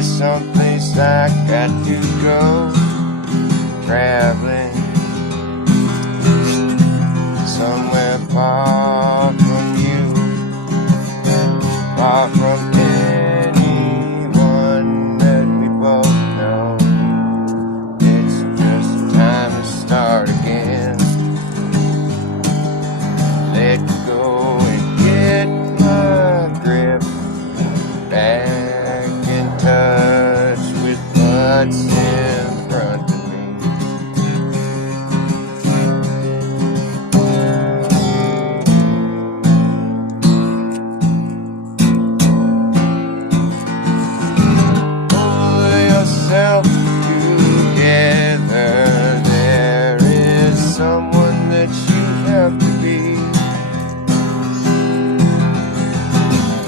There's someplace I got to go, traveling somewhere far from you, far from anyone that we both know. It's just time to start again. Let go and get my grip, back in touch with what's in front of me. Pull yourself together. There is someone that you have to be.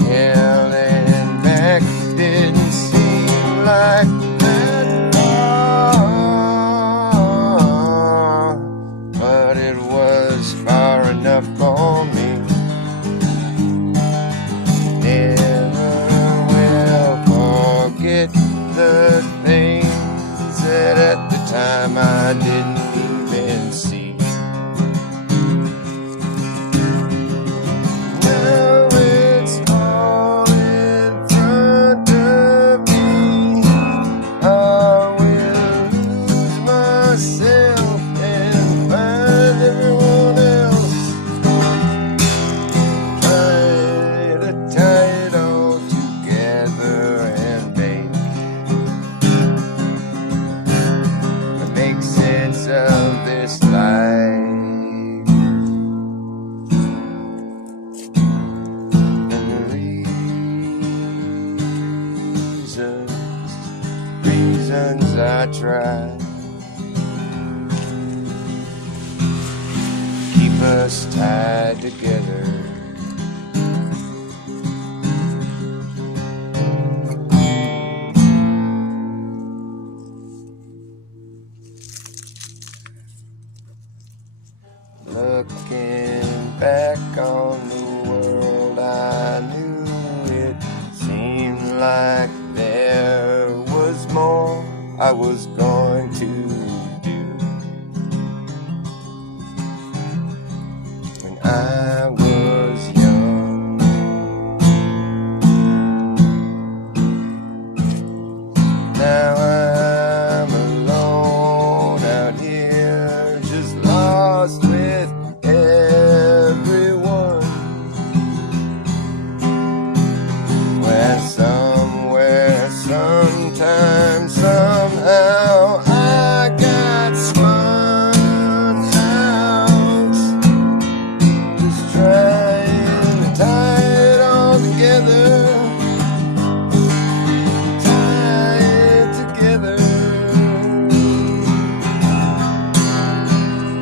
Hell and back didn't seem like that far, but it was far enough for me. Never will forget the things that at the time I didn't even see. Now it's all in front of me. I will lose myself and find everyone else. Try to tie it all together and make sense of this life. And the reasons I try keep us tied together. Looking back on the world I knew, it seemed like there was more I was going to do. When I was young, now I'm alone out here, just lost with everyone. Where somewhere, sometime, somehow I got spun out, just trying to tie it all together, tie it together,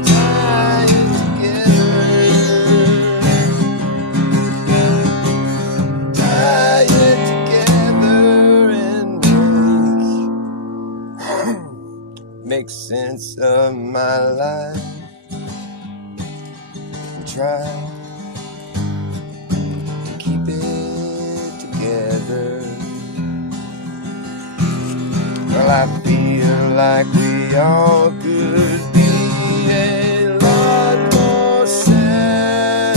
tie it together, tie it together and make sense of my life and try to keep it together. Well, I feel like we all could be a lot more satisfied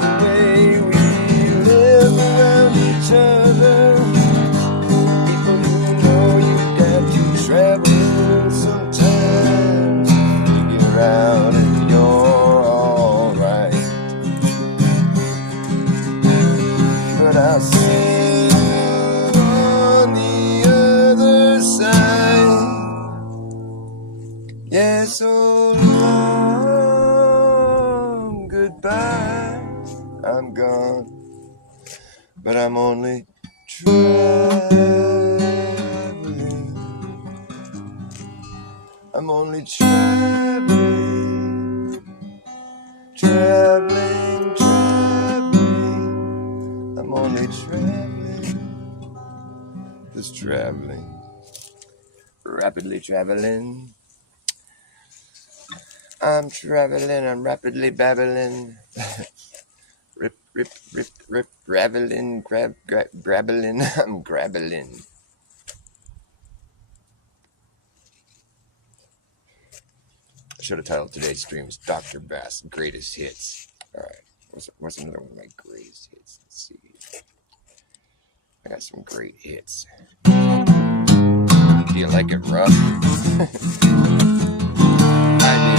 the way we live around each other. People who know you've got to travel sometimes to figure out if you're alright. But I'll see you on the other side. Yeah, so long, goodbye. I'm gone, but I'm only traveling. I'm only traveling, traveling, traveling. I'm only traveling, just traveling, rapidly traveling. I'm traveling, I'm rapidly babbling. grabbling, grabbling, I'm grabbling. I should have titled today's stream as Dr. Bass Greatest Hits. Alright, what's another one of my greatest hits? Let's see. I got some great hits. Do you like it rough? I do.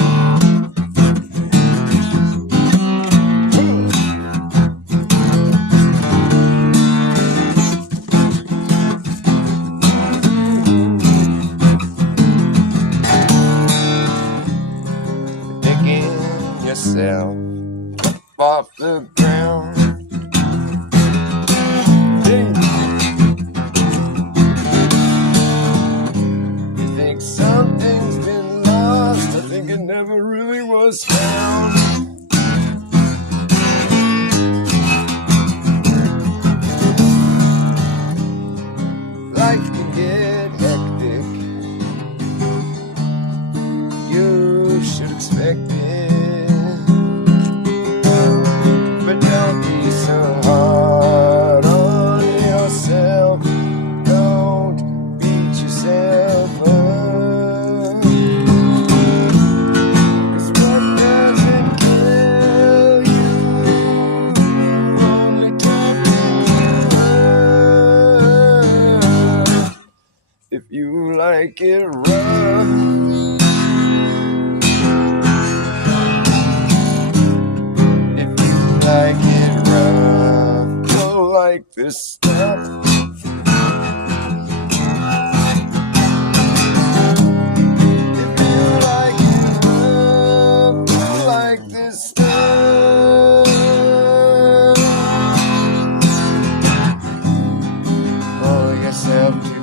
Picking yourself up off the ground. Something's been lost. I think it never really was found. Life can get hectic. You should expect it. But don't be so hard on yourself. Don't beat yourself up. Like it rough. If you like it rough, you'll like this stuff. If you like it rough, you'll like this stuff. Pull yourself together.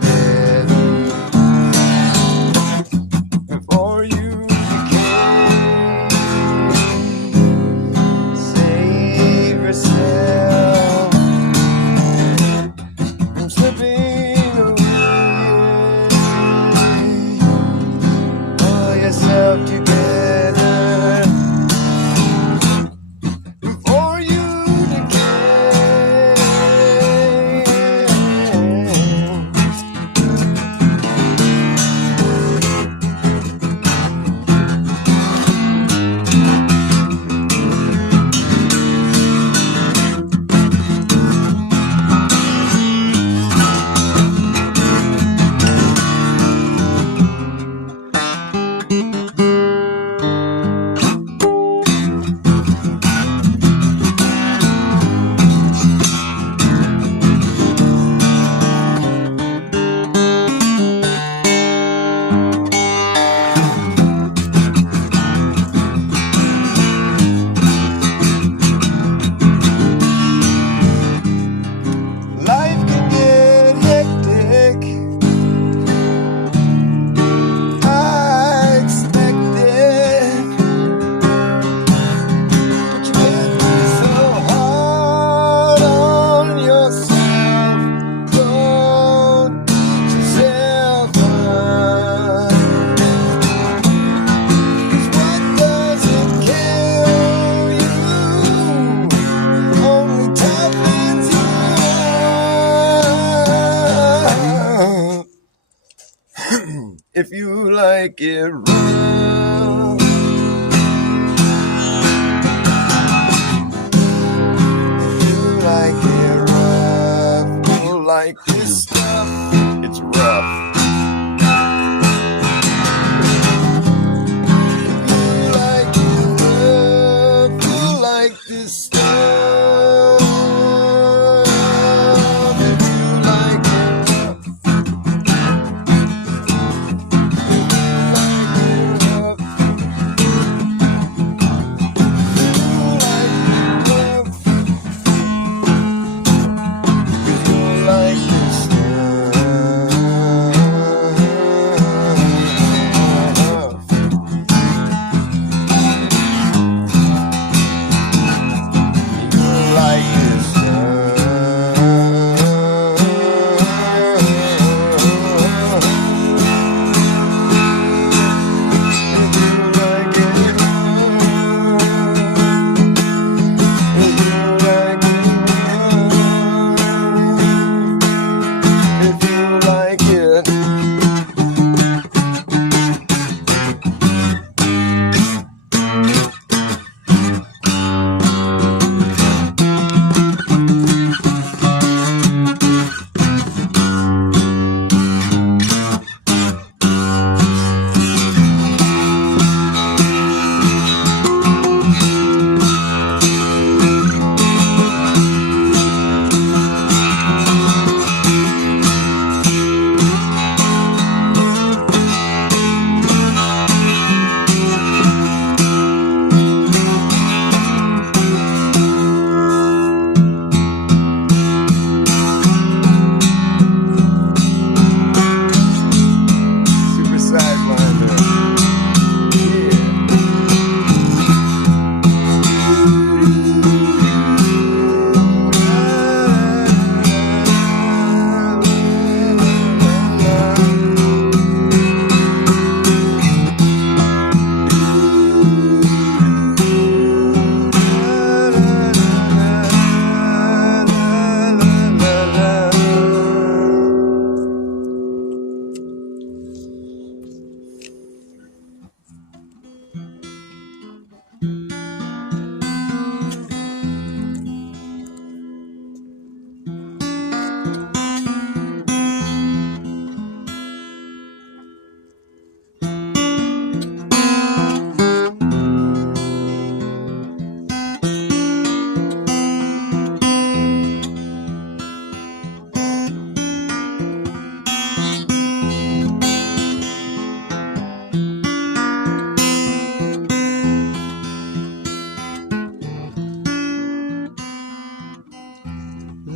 If you like it rough, if you like it rough, you'll like this stuff. It's rough. If you like it rough, you'll like this stuff.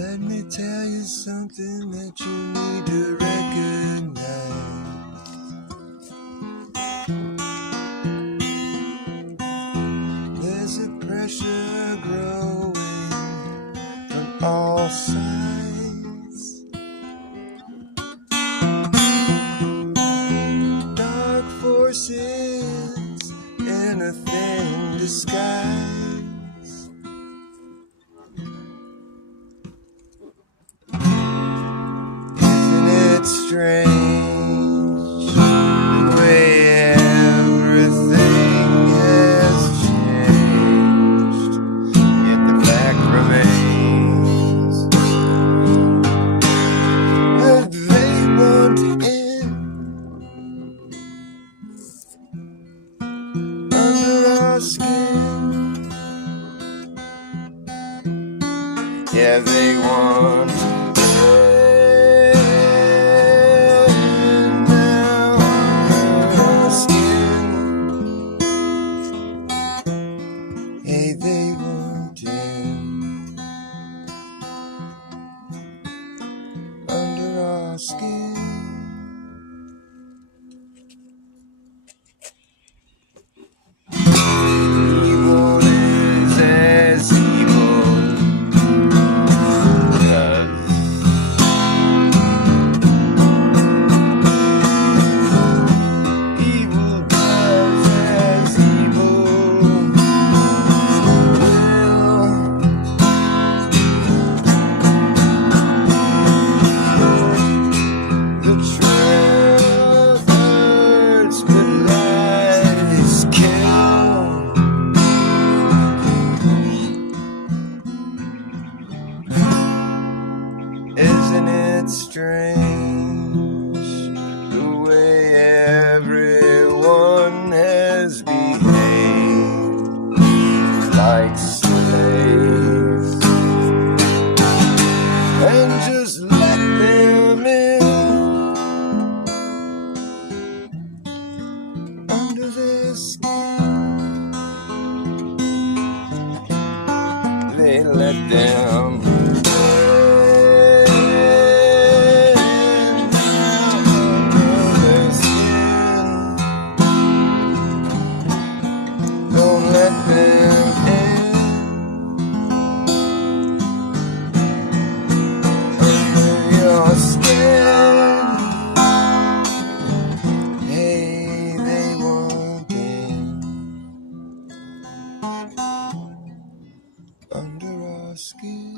Let me tell you something that you need to recognize. There's a pressure growing from all sides. Dark forces in a thin disguise. Isn't it strange the way everything has changed, yet the fact remains that they want in under our skin. Yeah, they want hey, they want in under our skin. Evil is as evil does. Evil does as evil the truth hurts, but lies kill. Isn't it strange the way everyone has behaved like slaves? And just let them in under their skin. They let them in under their skin. Don't let them in under your skin. Hey, they want in under our skin.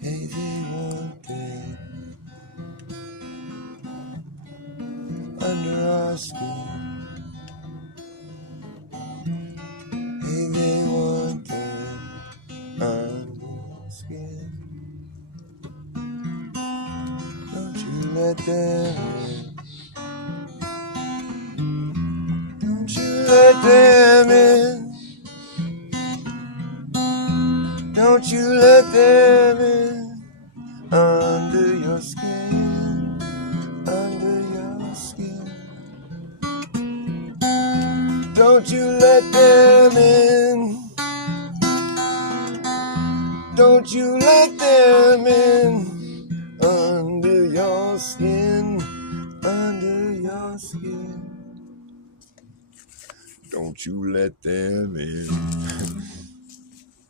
Hey, they want in under our skin. Hey, they want in under our skin. Don't you let them in. Don't you let them in. Don't you let them in under your skin, under your skin. Don't you let them in. Don't you let them in. Under your skin. Under your skin. Don't you let them in.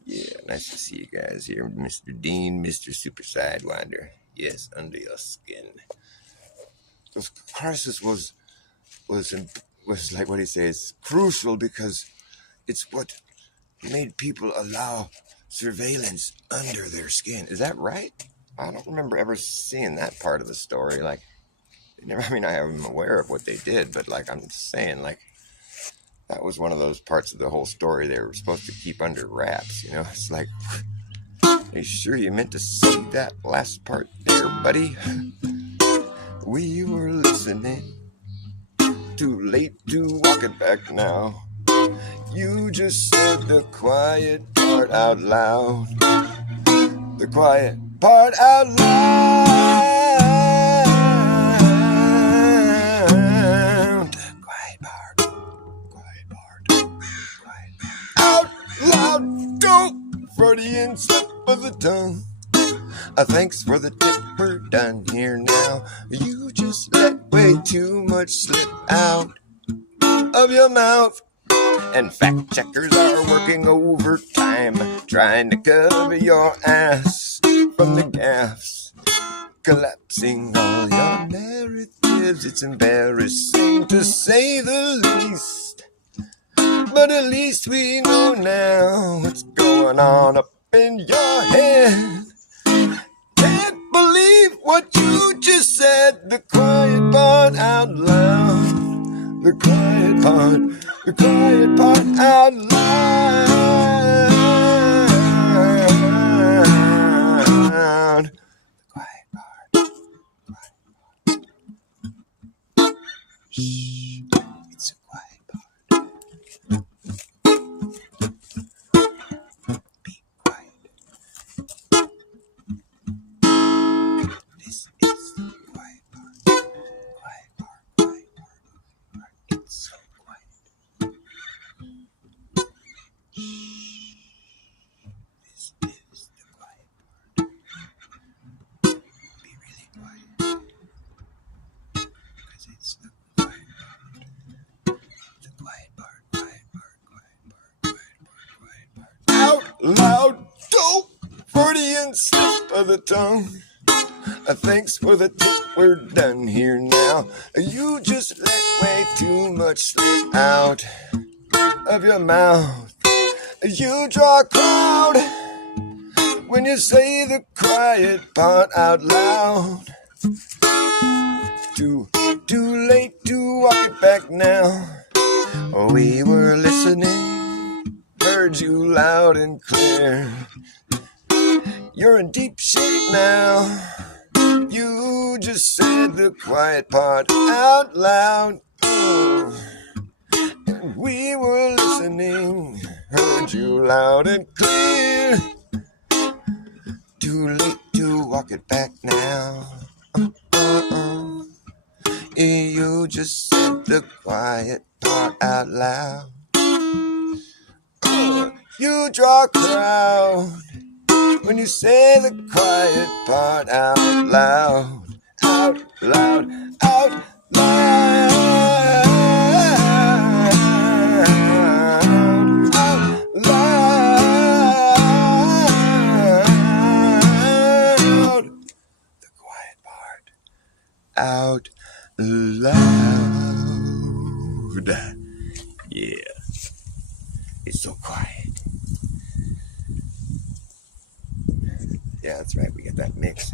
Yeah, nice to see you guys here. Mr. Dean, Mr. Super Sidewinder. Yes, under your skin. This crisis was like what he says, crucial because it's what made people allow surveillance under their skin. Is that right? I don't remember ever seeing that part of the story. Like, I mean, I am aware of what they did, but like, I'm just saying, like, that was one of those parts of the whole story they were supposed to keep under wraps. You know, it's like, are you sure you meant to say that last part there, buddy? We were listening. Too late to walk it back now. You just said the quiet part out loud. The quiet part out loud. Quiet part. Quiet part. Quiet part. Out loud. Don't Freudian slip of the tongue. Thanks for the tip, we're done here now. You just let way too much slip out of your mouth. And fact checkers are working overtime, trying to cover your ass from the gaffes, collapsing all your narratives. It's embarrassing to say the least, but at least we know now what's going on up in your head. Can't believe what you just said. The quiet part out loud. The quiet part out loud. The quiet part. Shh. It's a quiet part. Be quiet. This is the quiet part. Quiet part. Quiet part. It's so quiet. This is the quiet part. Be really quiet. Because it's the quiet part. The quiet part. Quiet part. Quiet part. Quiet part. Quiet part. Out loud. Dope. Freudian slip of the tongue. Thanks for the tip, we're done here now. You just let way too much slip out of your mouth. You draw a crowd when you say the quiet part out loud. Too late to walk it back now. We were listening, heard you loud and clear. You're in deep shape now. You just said the quiet part out loud. And we were listening, heard you loud and clear. Too late to walk it back now. You just said the quiet part out loud. You draw a crowd when you say the quiet part out loud. Out loud, out loud. Out loud. The quiet part out loud. Yeah, it's so quiet. Yeah, that's right, we got that mix.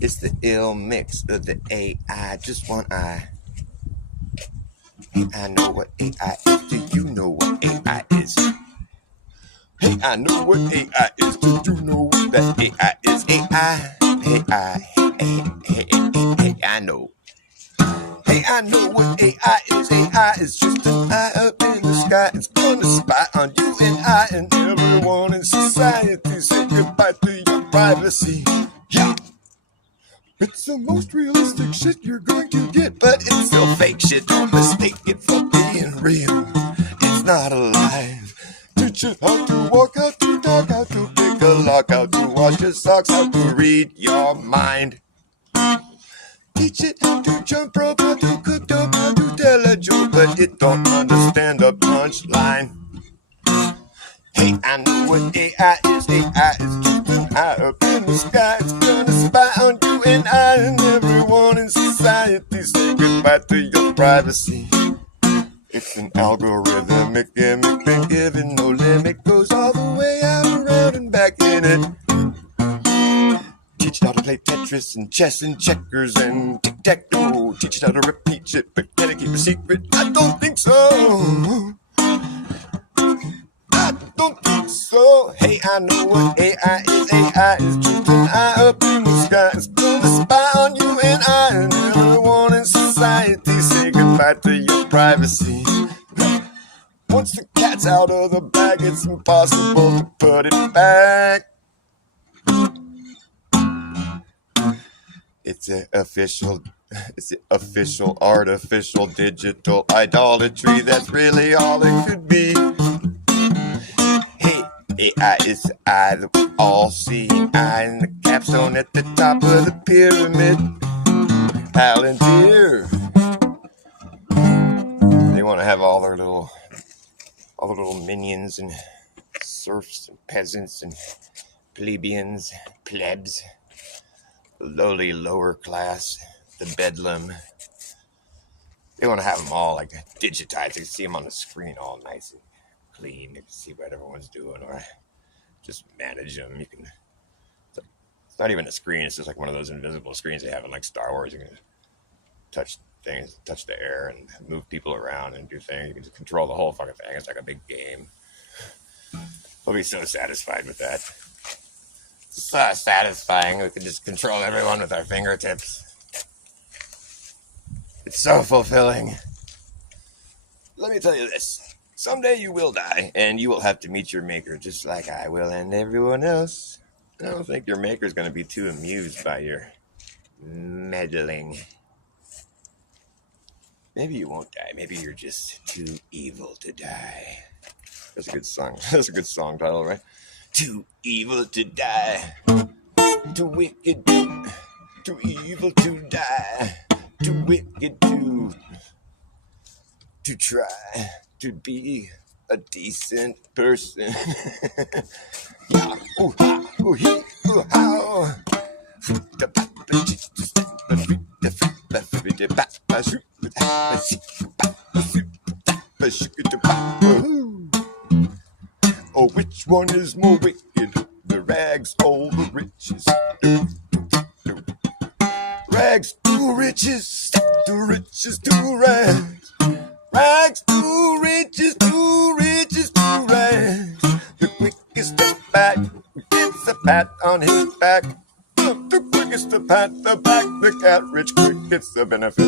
It's the ill mix of the AI, just one eye. Hey, I know what AI is. Do you know what AI is? Hey, I know what AI is. Do you know what that AI is? AI, hey, I know. Hey, I know what AI is. AI is just an eye up in the sky. It's gonna spy on you and I and everyone in society. Say goodbye to your privacy. Yeah. It's the most realistic shit you're going to get, but it's still fake shit. Don't mistake it for being real, it's not alive. Teach it how to walk, how to talk, how to pick a lock, how to wash your socks, how to read your mind. Teach it how to jump rope, how to cook dope, how to tell a joke, but it don't understand the punchline. Hey, I know what AI is. AI is just an eye up in the sky. It's gonna spy on you and I and everyone in society. Say goodbye to your privacy. It's an algorithmic gimmick, been given no limit. Goes all the way out, around and back in it. Teach it how to play Tetris and chess and checkers and tic-tac-toe. Teach it how to repeat shit, but can it keep a secret? I don't think so. I don't think so. Hey, I know what AI is. AI is just an eye up in the sky. It's gonna spy on you and I and everyone in society. Say goodbye to your privacy. Once the cat's out of the bag, it's impossible to put it back. It's an official artificial digital idolatry. That's really all it could be. Hey, AI is the eye that we all see. Eye in the capstone at the top of the pyramid. Palantir. They want to have all the little minions and serfs and peasants and plebeians, plebs, the lowly lower class, the bedlam. They want to have them all like digitized. You can see them on the screen all nice and clean. You can see what everyone's doing, or just manage them. It's not even a screen. It's just like one of those invisible screens they have in like Star Wars. You can touch things, touch the air, and move people around and do things. You can just control the whole fucking thing. It's like a big game. I'll be so satisfied with that. It's so satisfying. We can just control everyone with our fingertips. It's so fulfilling. Let me tell you this. Someday you will die, and you will have to meet your maker just like I will and everyone else. I don't think your maker's going to be too amused by your meddling. Maybe you won't die. Maybe you're just too evil to die. That's a good song. That's a good song title, right? Too evil to die. Too wicked. Too evil to die. Too wicked to try to be a decent person. Yeah. Ooh, ha, ooh, he, ooh, how. Oh, which one is more wicked? The rags or the riches? Rags to riches, to riches to rags. Rags to riches, to riches to rags. The quickest to pat gets a pat on his back. The quickest to pat the back, the cat rich quick gets the benefit.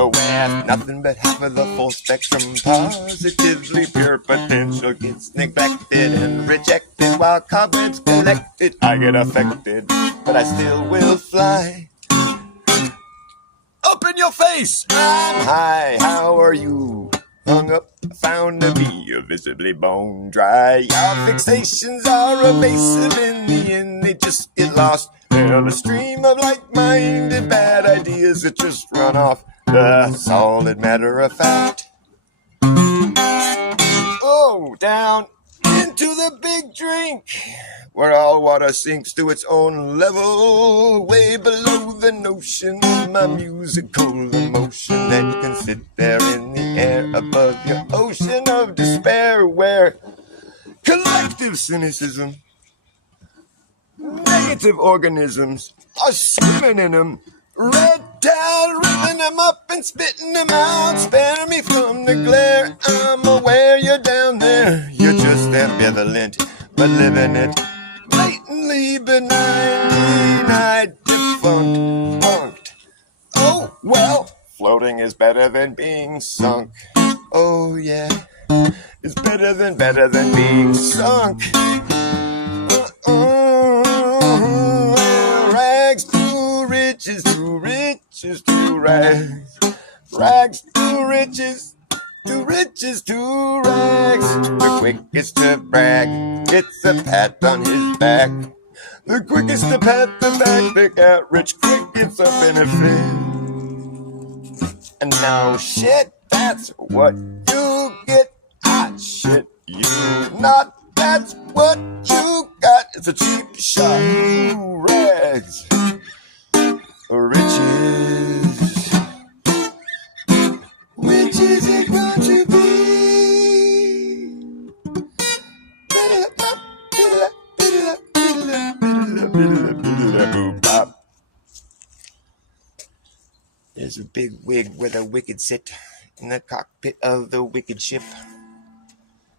Oh, where nothing but half of the full spectrum positively pure potential gets neglected and rejected while cobwebs collected. I get affected, but I still will fly. Up in your face! I'm high, how are you? Hung up, found to be visibly bone dry. Your fixations are evasive, in the end they just get lost in a stream of like-minded bad ideas that just run off the solid matter of fact. Oh, down into the big drink, where all water sinks to its own level, way below the notion of my musical emotion that can sit there in the air above your ocean of despair, where collective cynicism, negative organisms are swimming in them. Red tide ripping them up and spitting them out, sparing me from the glare. I'm aware you're down there. You're just ambivalent, but living it blatantly benign, denied, defunct, punked. Oh, well, floating is better than being sunk. Oh, yeah, it's better than being sunk. Rags to riches to rags. Rags to riches to riches to rags. The quickest to brag gets a pat on his back. The quickest to pat the back, they got rich quick, gets a benefit. And no shit, that's what you get. Ah, shit, you not. That's what you got. It's a cheap shot. Ooh, rags. Riches. Which is it going to be? There's a big wig where the wicked sit in the cockpit of the wicked ship.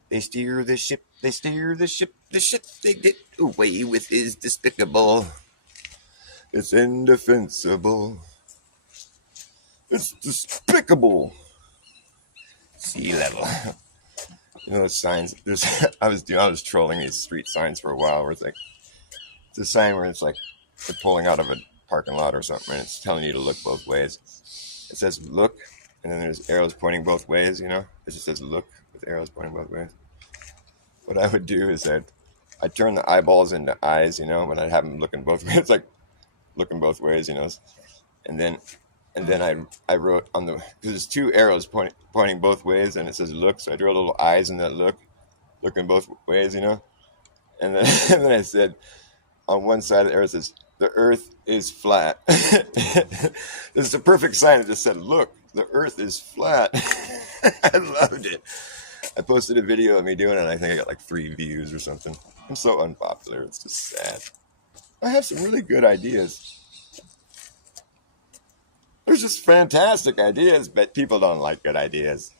They steer the ship, they steer the ship they get away with is despicable. It's indefensible. It's despicable. Sea level. You know those signs? I was trolling these street signs for a while where it's like, it's a sign where it's like they're pulling out of a parking lot or something and it's telling you to look both ways. It says look, and then there's arrows pointing both ways, you know? It just says look with arrows pointing both ways. What I would do is I'd turn the eyeballs into eyes, you know, when I'd have them looking both ways. It's like looking both ways, you know. And then I wrote on the, because there's two arrows pointing both ways and it says look, so I drew little eyes in that looking both ways, you know. And then and then I said on one side of the arrow it says the earth is flat. This is a perfect sign. It just said look, the earth is flat. I loved it. I posted a video of me doing it and I think I got like 3 views or something. I'm so unpopular, it's just sad. I have some really good ideas. There's just fantastic ideas, but people don't like good ideas.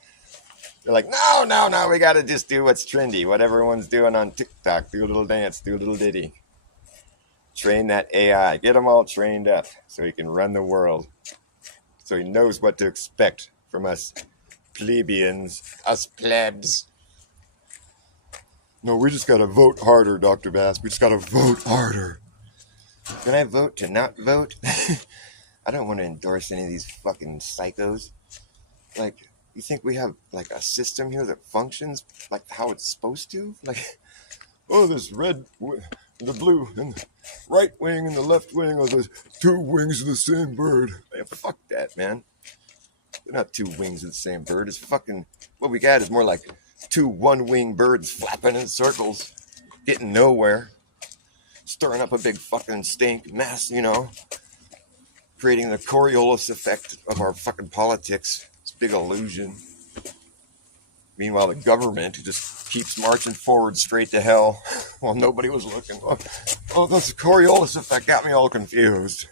They're like, no, we gotta just do what's trendy, what everyone's doing on TikTok, do a little dance, do a little ditty. Train that AI, get them all trained up so he can run the world. So he knows what to expect from us plebeians, us plebs. No, we just gotta vote harder, Dr. Bass. We just gotta vote harder. Can I vote to not vote? I don't want to endorse any of these fucking psychos. Like, you think we have like a system here that functions like how it's supposed to? Like, oh, there's red, the blue, and the right wing and the left wing are the 2 wings of the same bird. Man, fuck that, man. They're not 2 wings of the same bird. It's fucking, what we got is more like 2 one-wing birds flapping in circles, getting nowhere, stirring up a big fucking stink mess, you know, creating the Coriolis effect of our fucking politics. It's a big illusion. Meanwhile, the government just keeps marching forward straight to hell while nobody was looking. Oh, that's the Coriolis effect got me all confused.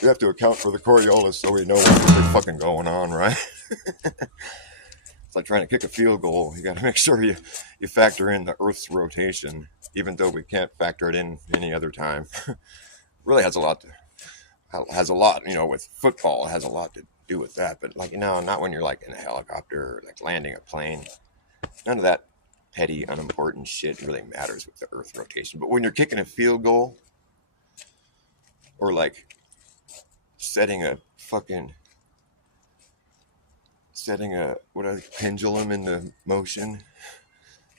We have to account for the Coriolis so we know what's really fucking going on, right? It's like trying to kick a field goal. You got to make sure you factor in the Earth's rotation, even though we can't factor it in any other time. Really has a lot, you know, with football. It has a lot to do with that. But, like, you know, not when you're, like, in a helicopter or, like, landing a plane. None of that petty, unimportant shit really matters with the Earth rotation. But when you're kicking a field goal or, like, setting a pendulum into motion,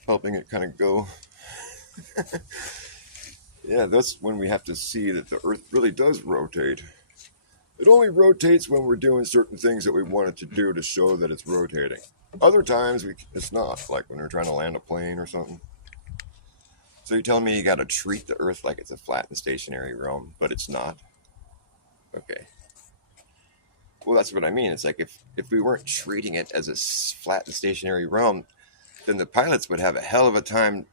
helping it kind of go. Yeah, that's when we have to see that the Earth really does rotate. It only rotates when we're doing certain things that we want it to do to show that it's rotating. Other times, it's not, like when we're trying to land a plane or something. So you're telling me you got to treat the Earth like it's a flat and stationary realm, but it's not? Okay. Well, that's what I mean. It's like if we weren't treating it as a flat and stationary realm, then the pilots would have a hell of a time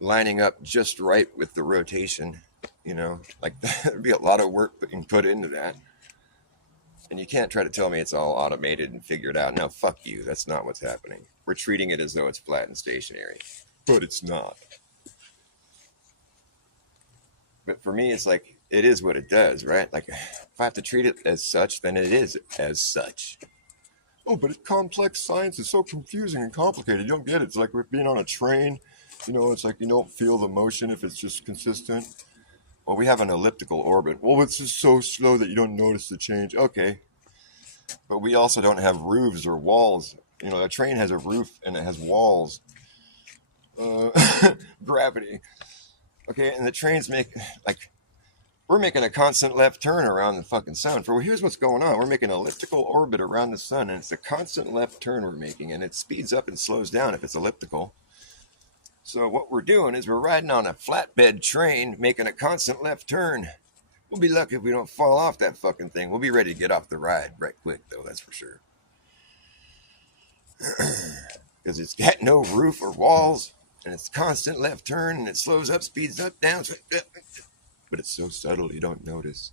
lining up just right with the rotation. You know, like there'd be a lot of work being put into that. And you can't try to tell me it's all automated and figured out. No, fuck you. That's not what's happening. We're treating it as though it's flat and stationary, but it's not. But for me, it's like, it is what it does, right? Like, if I have to treat it as such, then it is as such. Oh, but it's complex science is so confusing and complicated. You don't get it. It's like we're being on a train. You know, it's like you don't feel the motion if it's just consistent. Well, we have an elliptical orbit. Well, it's just so slow that you don't notice the change. Okay. But we also don't have roofs or walls You know, a train has a roof and it has walls. Gravity. Okay, and the trains make, like, we're making a constant left turn around the fucking sun. For here's what's going on. We're making an elliptical orbit around the sun, and it's a constant left turn we're making, and it speeds up and slows down if it's elliptical. So what we're doing is we're riding on a flatbed train, making a constant left turn. We'll be lucky if we don't fall off that fucking thing. We'll be ready to get off the ride right quick, though, that's for sure. Because it's got no roof or walls, and it's constant left turn, and it slows up, speeds up, down. But it's so subtle you don't notice.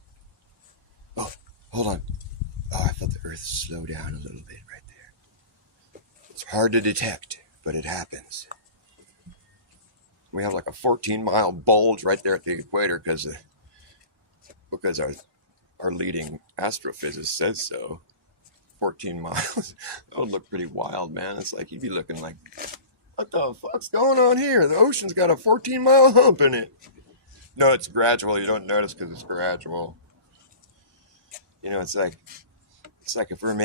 Oh, hold on. Oh, I felt the earth slow down a little bit right there. It's hard to detect, but it happens. We have like a 14-mile bulge right there at the equator because our leading astrophysicist says so. 14 miles. That would look pretty wild, man. It's like you'd be looking like, what the fuck's going on here? The ocean's got a 14-mile hump in it. No, it's gradual. You don't notice because it's gradual. You know, it's like if we were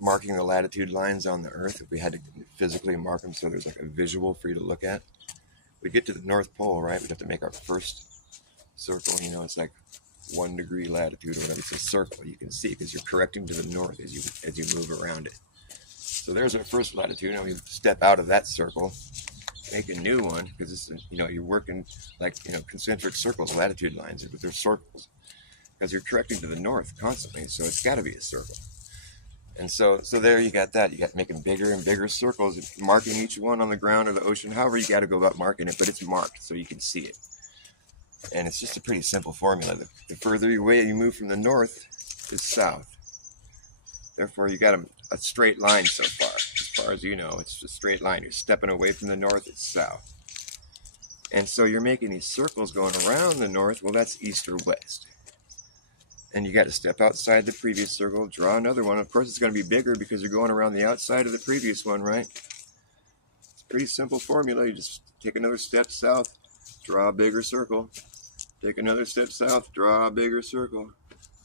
marking the latitude lines on the Earth, if we had to physically mark them so there's like a visual for you to look at. We get to the North Pole, right? We'd have to make our first circle. You know, it's like 1 degree latitude or whatever. It's a circle you can see because you're correcting to the north as you move around it. So there's our first latitude. Now we step out of that circle, make a new one because it's, you know, you're working like, you know, concentric circles, latitude lines, but they're circles because you're correcting to the north constantly. So it's got to be a circle. And so there you got that. You got making bigger and bigger circles, marking each one on the ground or the ocean, however you got to go about marking it, but it's marked so you can see it. And it's just a pretty simple formula. The further away you move from the north is south. Therefore, you got a straight line so far. As far as you know, it's a straight line. You're stepping away from the north, it's south. And so you're making these circles going around the north. Well, that's east or west. And you got to step outside the previous circle, draw another one. Of course, it's going to be bigger because you're going around the outside of the previous one, right? It's a pretty simple formula. You just take another step south, draw a bigger circle. Take another step south, draw a bigger circle.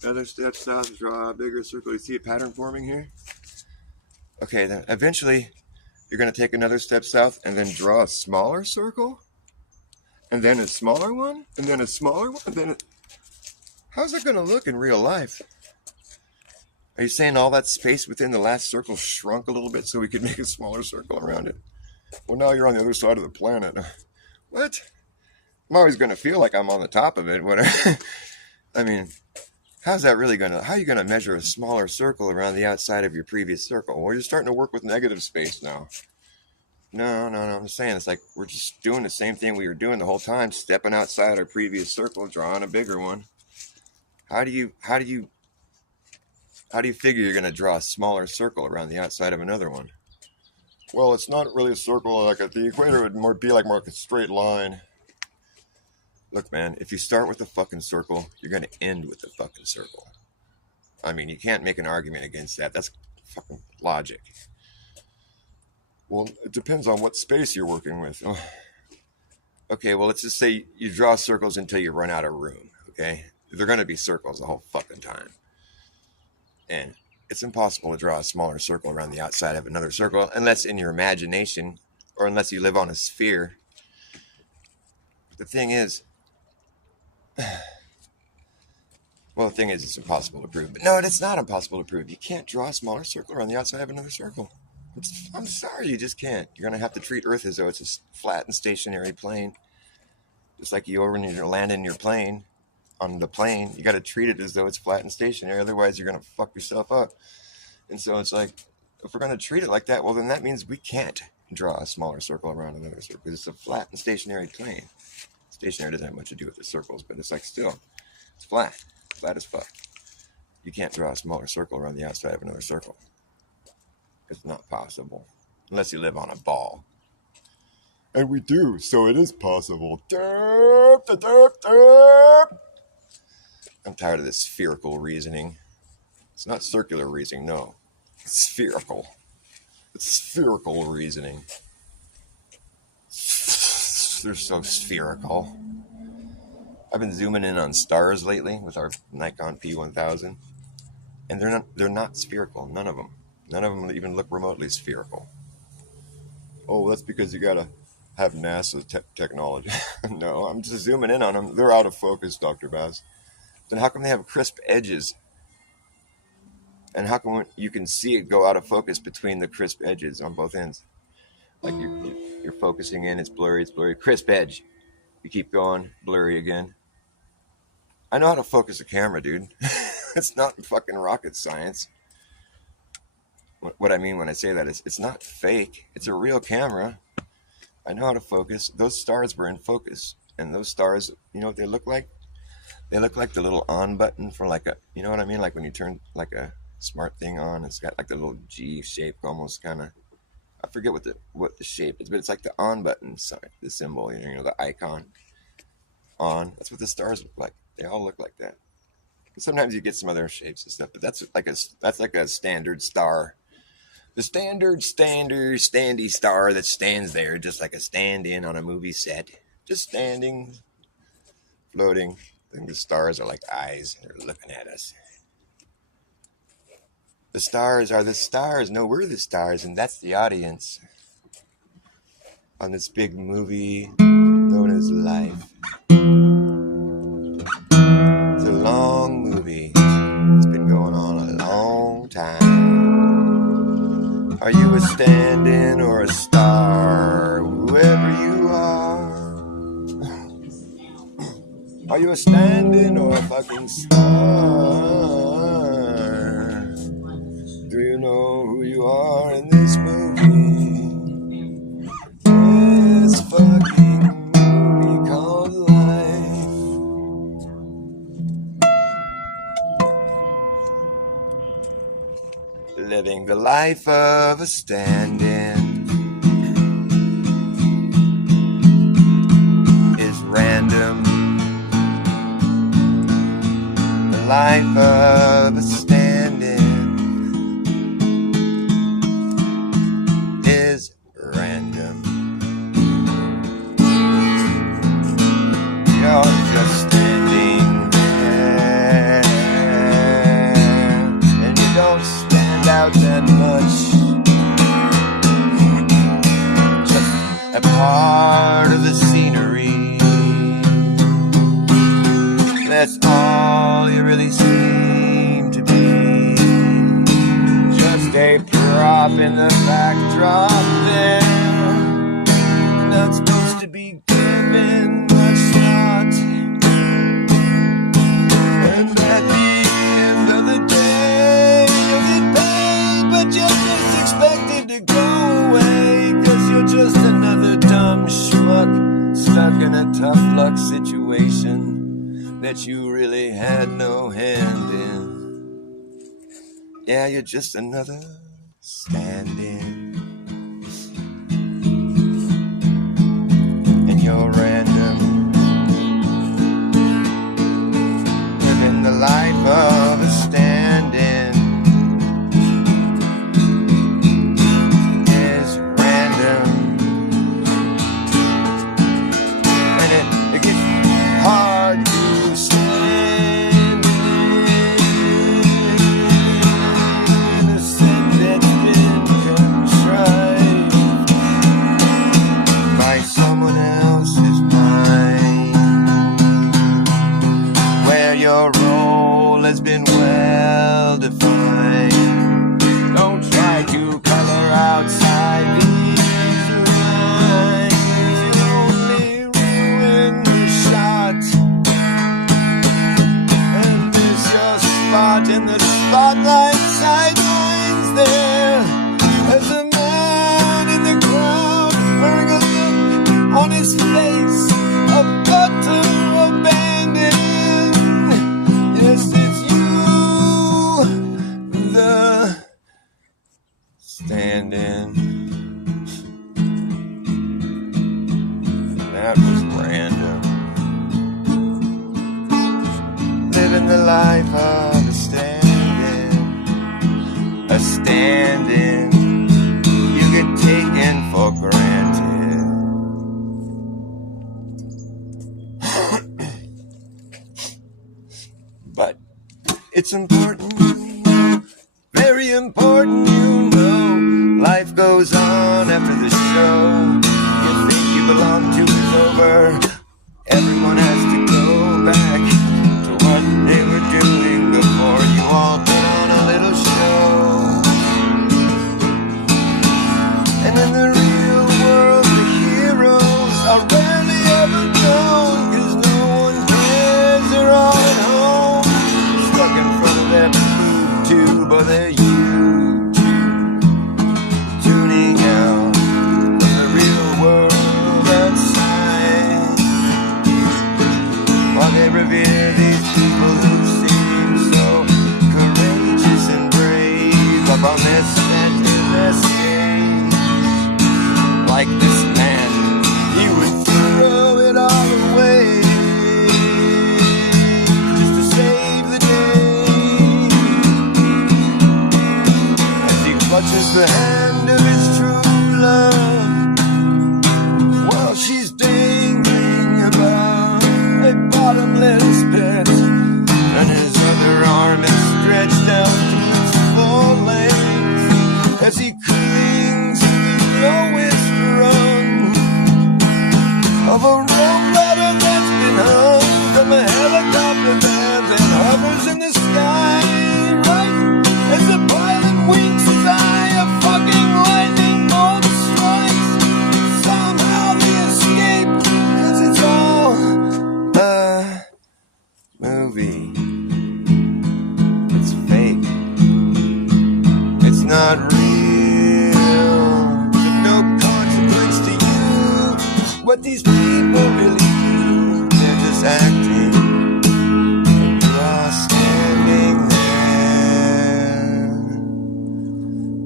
Another step south, draw a bigger circle. You see a pattern forming here? Okay, then eventually you're going to take another step south and then draw a smaller circle. And then a smaller one. And then a smaller one. And then how's it going to look in real life? Are you saying all that space within the last circle shrunk a little bit so we could make a smaller circle around it? Well, now you're on the other side of the planet. What? I'm always going to feel like I'm on the top of it. Whatever. I mean, how's that really going to... How are you going to measure a smaller circle around the outside of your previous circle? Well, you're starting to work with negative space now. No. I'm saying it's like we're just doing the same thing we were doing the whole time, stepping outside our previous circle, drawing a bigger one. How do you figure you're going to draw a smaller circle around the outside of another one? Well, it's not really a circle. Like at the equator, it would be like more like a straight line. Look, man, if you start with a fucking circle, you're going to end with a fucking circle. I mean, you can't make an argument against that. That's fucking logic. Well, it depends on what space you're working with. Oh. Okay, well, let's just say you draw circles until you run out of room, okay? They're going to be circles the whole fucking time. And it's impossible to draw a smaller circle around the outside of another circle unless in your imagination or unless you live on a sphere. The thing is, it's impossible to prove. But no, it's not impossible to prove. You can't draw a smaller circle around the outside of another circle. I'm sorry, you just can't. You're going to have to treat Earth as though it's a flat and stationary plane. Just like when you're landing your plane on the plane, you got to treat it as though it's flat and stationary. Otherwise, you're going to fuck yourself up. And so it's like, if we're going to treat it like that, well, then that means we can't draw a smaller circle around another circle because it's a flat and stationary plane. Stationary doesn't have much to do with the circles, but it's like still, it's flat as fuck. You can't draw a smaller circle around the outside of another circle. It's not possible unless you live on a ball. And we do, so it is possible. Derp, derp, derp. I'm tired of this spherical reasoning. It's not circular reasoning, no. It's spherical. It's spherical reasoning. They're so spherical. I've been zooming in on stars lately with our Nikon P1000, and they're not spherical. None of them. None of them even look remotely spherical. Oh, that's because you gotta have NASA technology. No, I'm just zooming in on them. They're out of focus, Dr. Baz. Then how come they have crisp edges? And how come you can see it go out of focus between the crisp edges on both ends? Like you're focusing in, it's blurry, crisp edge. You keep going, blurry again. I know how to focus a camera, dude. It's not fucking rocket science. What I mean when I say that is it's not fake. It's a real camera. I know how to focus. Those stars were in focus. And those stars, you know what they look like? They look like the little on button for like a, you know what I mean? Like when you turn like a smart thing on, it's got like the little G shape almost kind of. I forget what the shape is, but it's like the on button, sorry, the symbol, you know, the icon. On. That's what the stars look like. They all look like that. Sometimes you get some other shapes and stuff, but that's like a standard star. The standy star that stands there just like a stand-in on a movie set. Just standing, floating. I think the stars are like eyes and they're looking at us. The stars are the stars. No, we're the stars, and that's the audience on this big movie known as life. It's a long movie. It's been going on a long time. Are you a stand-in or a star? Whoever you are. Are you a stand-in or a fucking star? Do you know who you are in this movie? This fucking movie called life. Living the life of a stand-in is random. The life of a stand-in is random. You're just standing there, and you don't stand out that much. Just a part of the scenery. That's all you really seem to be. Just a prop in the backdrop there. Not supposed to be given much thought. And at the end of the day, you'll get paid, but you're just expected to go away. 'Cause you're just another dumb schmuck stuck in a tough luck situation that you really had no hand in. Yeah, you're just another stand-in. And you're random. Living the life of a stand-in is random. And it gets hard to stand in a sin that's been contrived by someone else's mind, where your role has been well defined. Don't try to color outside these lines. You only ruin the shot and miss your spot in the spotlight sidelines. There as a man in the crowd wearing a look on his face of utter abandon. Yes, it's you, the stand-in. That was random. Living the life of a stand-in. A stand-in. You get taken for granted. But it's important, very important, you goes on after the show you think you belong to is over. Everyone has to go back to what they were doing before. You all put on a little show. And in the real world, the heroes are rarely ever known, 'cause no one cares, they're all at home, stuck in front of their boob tube or their YouTube, tuning out from the real world outside, while they revere these people who seem so courageous and brave up on their set in their stage. Like this man, he would throw it all away just to save the day, as he clutches the hand of his true love while she's dangling above a bottomless pit, and his other arm is stretched out to its full length as he clings to the lowest of a rope ladder that's been hung from a helicopter that hovers in the sky, right as the pilot winks his eye, a fucking lightning bolt strikes. Somehow they escape, 'cause it's all a movie. It's fake. It's not real. There's no consequence to you. What these people really do, they're just acting. You're standing there,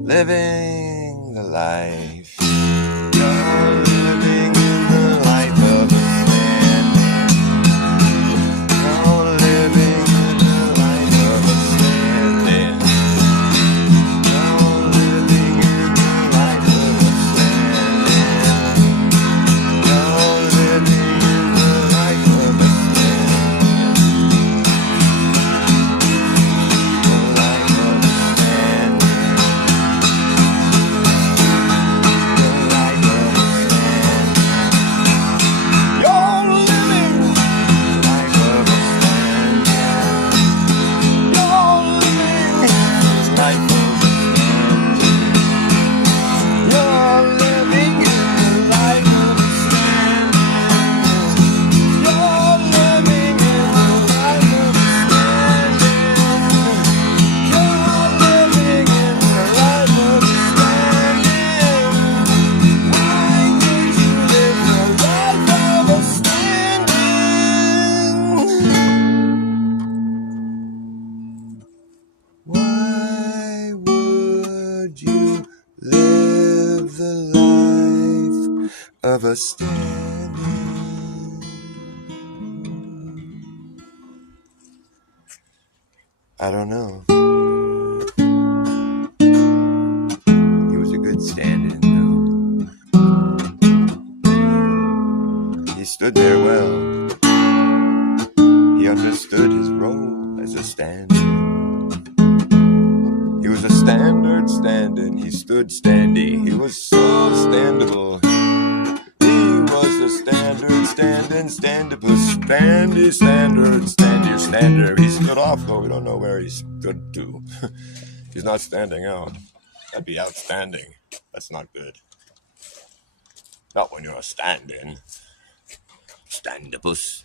living the life. You're living in the life of a standing. You're living in the life of a standing. You're living in the life of a standing. You're living in the life of a standing. The life of a standing. The life of a standing. You're living the life of a standing. You're living the life of a standing. You're living in the life of a standing. You're living in the life of a standing. You're living in the life of a standing. Why can't you live the life of a standing? Why would you live the life of a standing? I don't know. He was a good stand-in, though. He stood there well. He understood his role as a stand-in. He was a standard stand-in. He stood standy. He was so standable. He was a standard stand-in, standipus, standy, standard, standy, stander. He stood off, though. We don't know where he stood to. He's not standing out. That'd be outstanding. That's not good. Not when you're a stand-in. Standipus.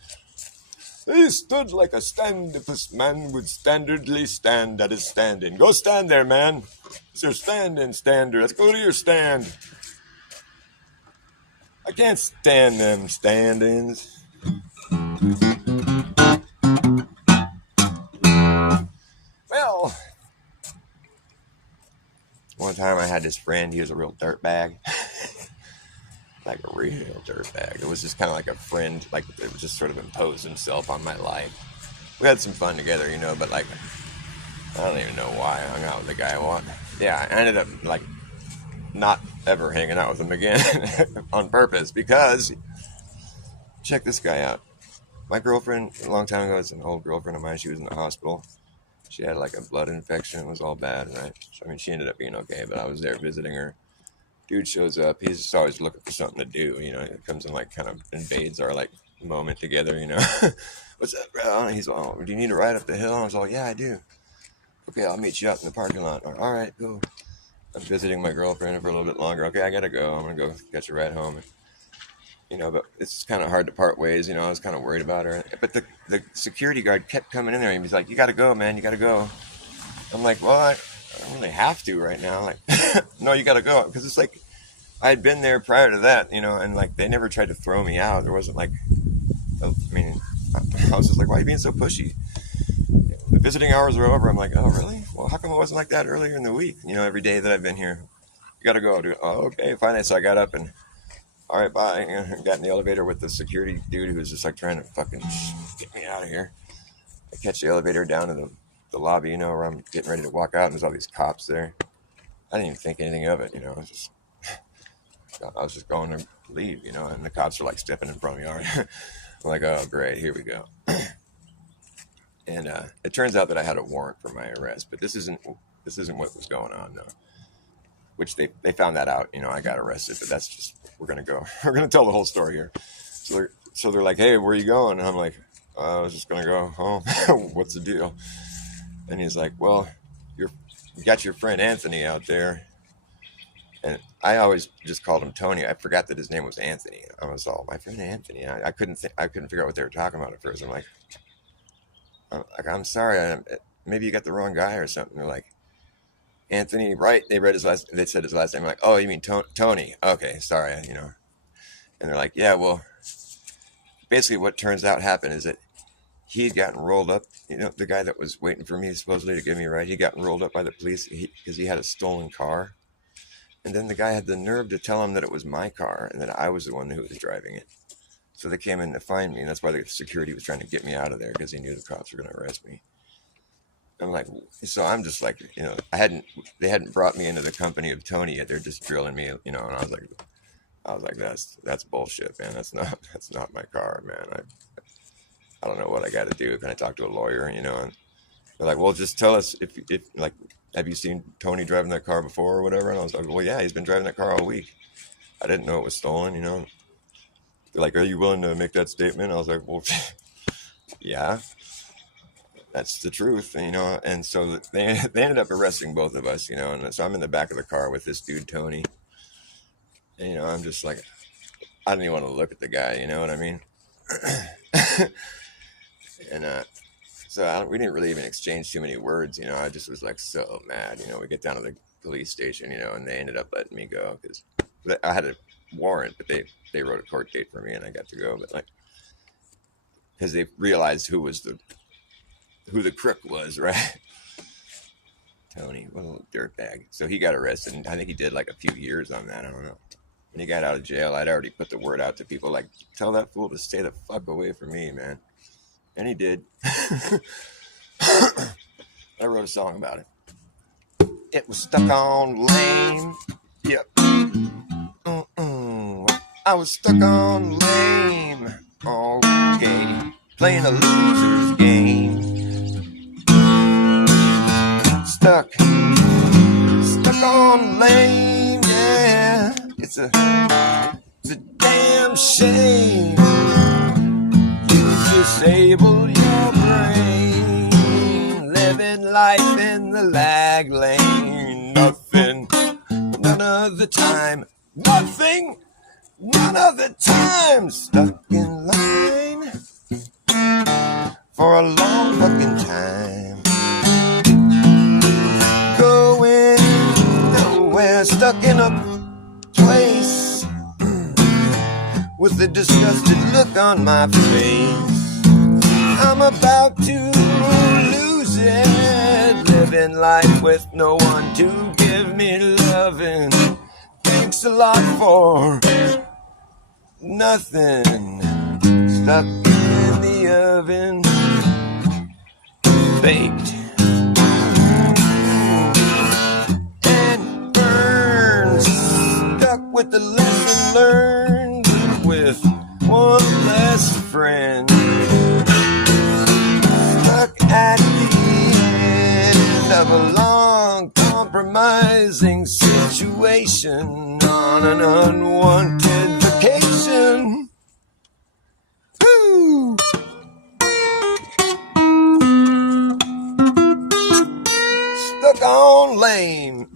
He stood like a standipus man would standardly stand at his stand-in. Go stand there, man. It's your stand-in stander. Let's go to your stand. I can't stand them stand-ins. Well, one time I had this friend. He was a real dirtbag. Like a real dirtbag. It was just kind of like a friend. Like, it was just sort of imposed himself on my life. We had some fun together, you know, but like, I don't even know why I hung out with the guy. Yeah, I ended up like not ever hanging out with him again on purpose, because check this guy out. My girlfriend, a long time ago, it's an old girlfriend of mine. She was in the hospital. She had like a blood infection. It was all bad, right? So, I mean, she ended up being okay, but I was there visiting her. dude shows up. He's just always looking for something to do. You know, he comes and like kind of invades our like moment together. You know, what's up, bro? And he's like, oh, do you need a ride up the hill? And I was like, yeah, I do. Okay, I'll meet you out in the parking lot. All right, cool. I'm visiting my girlfriend for a little bit longer. Okay, I gotta go. I'm gonna go catch a ride home. And, you know, but it's kind of hard to part ways. You know, I was kind of worried about her. But the security guard kept coming in there. And he was like, you gotta go, man. You gotta go. I'm like, well, I don't really have to right now. Like, no, you gotta go. Because it's like, I had been there prior to that, you know, and like, they never tried to throw me out. There wasn't like, I mean, I was just like, why are you being so pushy? The visiting hours were over. I'm like, oh, really? Well, how come it wasn't like that earlier in the week? You know, every day that I've been here. You gotta go. Oh, okay, fine. So I got up and, all right, bye. I got in the elevator with the security dude who was just like trying to fucking get me out of here. I catch the elevator down to the lobby, you know, where I'm getting ready to walk out, and there's all these cops there. I didn't even think anything of it, you know. I was just going to leave, you know, and the cops are like stepping in front of me. I'm like, oh, great, here we go. And it turns out that I had a warrant for my arrest, but this isn't what was going on, no. Which they found that out, you know, I got arrested, but that's just, we're gonna tell the whole story here. So they're like, hey, where are you going? And I'm like, I was just gonna go home. What's the deal? And he's like, well, you got your friend Anthony out there. And I always just called him Tony. I forgot that his name was Anthony. I was all, my friend Anthony. I couldn't figure out what they were talking about at first. I'm like, I'm sorry, maybe you got the wrong guy or something. They're like, Anthony, right? They said his last name. I'm like, oh, you mean Tony? Okay, sorry, you know. And they're like, yeah, well, basically what turns out happened is that he had gotten rolled up. You know, the guy that was waiting for me supposedly to give me a ride, he got rolled up by the police because he had a stolen car. And then the guy had the nerve to tell him that it was my car and that I was the one who was driving it. So they came in to find me, and that's why the security was trying to get me out of there, because he knew the cops were going to arrest me. I'm like, so I'm just like, you know, they hadn't brought me into the company of Tony yet. They're just drilling me, you know. And I was like, that's bullshit, man. That's not my car, man. I don't know what I got to do. Can I talk to a lawyer, you know? And they're like, well, just tell us if like, have you seen Tony driving that car before or whatever? And I was like, well, yeah, he's been driving that car all week. I didn't know it was stolen, you know. They're like, are you willing to make that statement? I was like, well, yeah, that's the truth, you know. And so they ended up arresting both of us, you know. And so I'm in the back of the car with this dude, Tony. And, you know, I'm just like, I didn't even want to look at the guy, you know what I mean? And so we didn't really even exchange too many words, you know. I just was like so mad, you know. We get down to the police station, you know, and they ended up letting me go because I had a warrant, but they wrote a court date for me and I got to go. But like, because they realized who the crook was, right? Tony, what a little dirtbag. So he got arrested, and I think he did like a few years on that. I don't know. When he got out of jail, I'd already put the word out to people like, tell that fool to stay the fuck away from me, man. And he did. I wrote a song about it. It was stuck on lame. Yep. I was stuck on lame. Okay. Playing a loser's game. Stuck on lame, yeah. It's a damn shame. You disable your brain, living life in the lag lane. Nothing, none of the time. Nothing, none of the time. Stuck in line for a long fucking time. Going nowhere, stuck in a place with a disgusted look on my face. I'm about to lose it, living life with no one to give me loving. Thanks a lot for nothing. Stuck in the oven, baked and burned. Stuck with the lesson learned, with one less friend. Stuck at the end of a long, compromising situation on an unwanted vacation. Woo! Stuck on lane.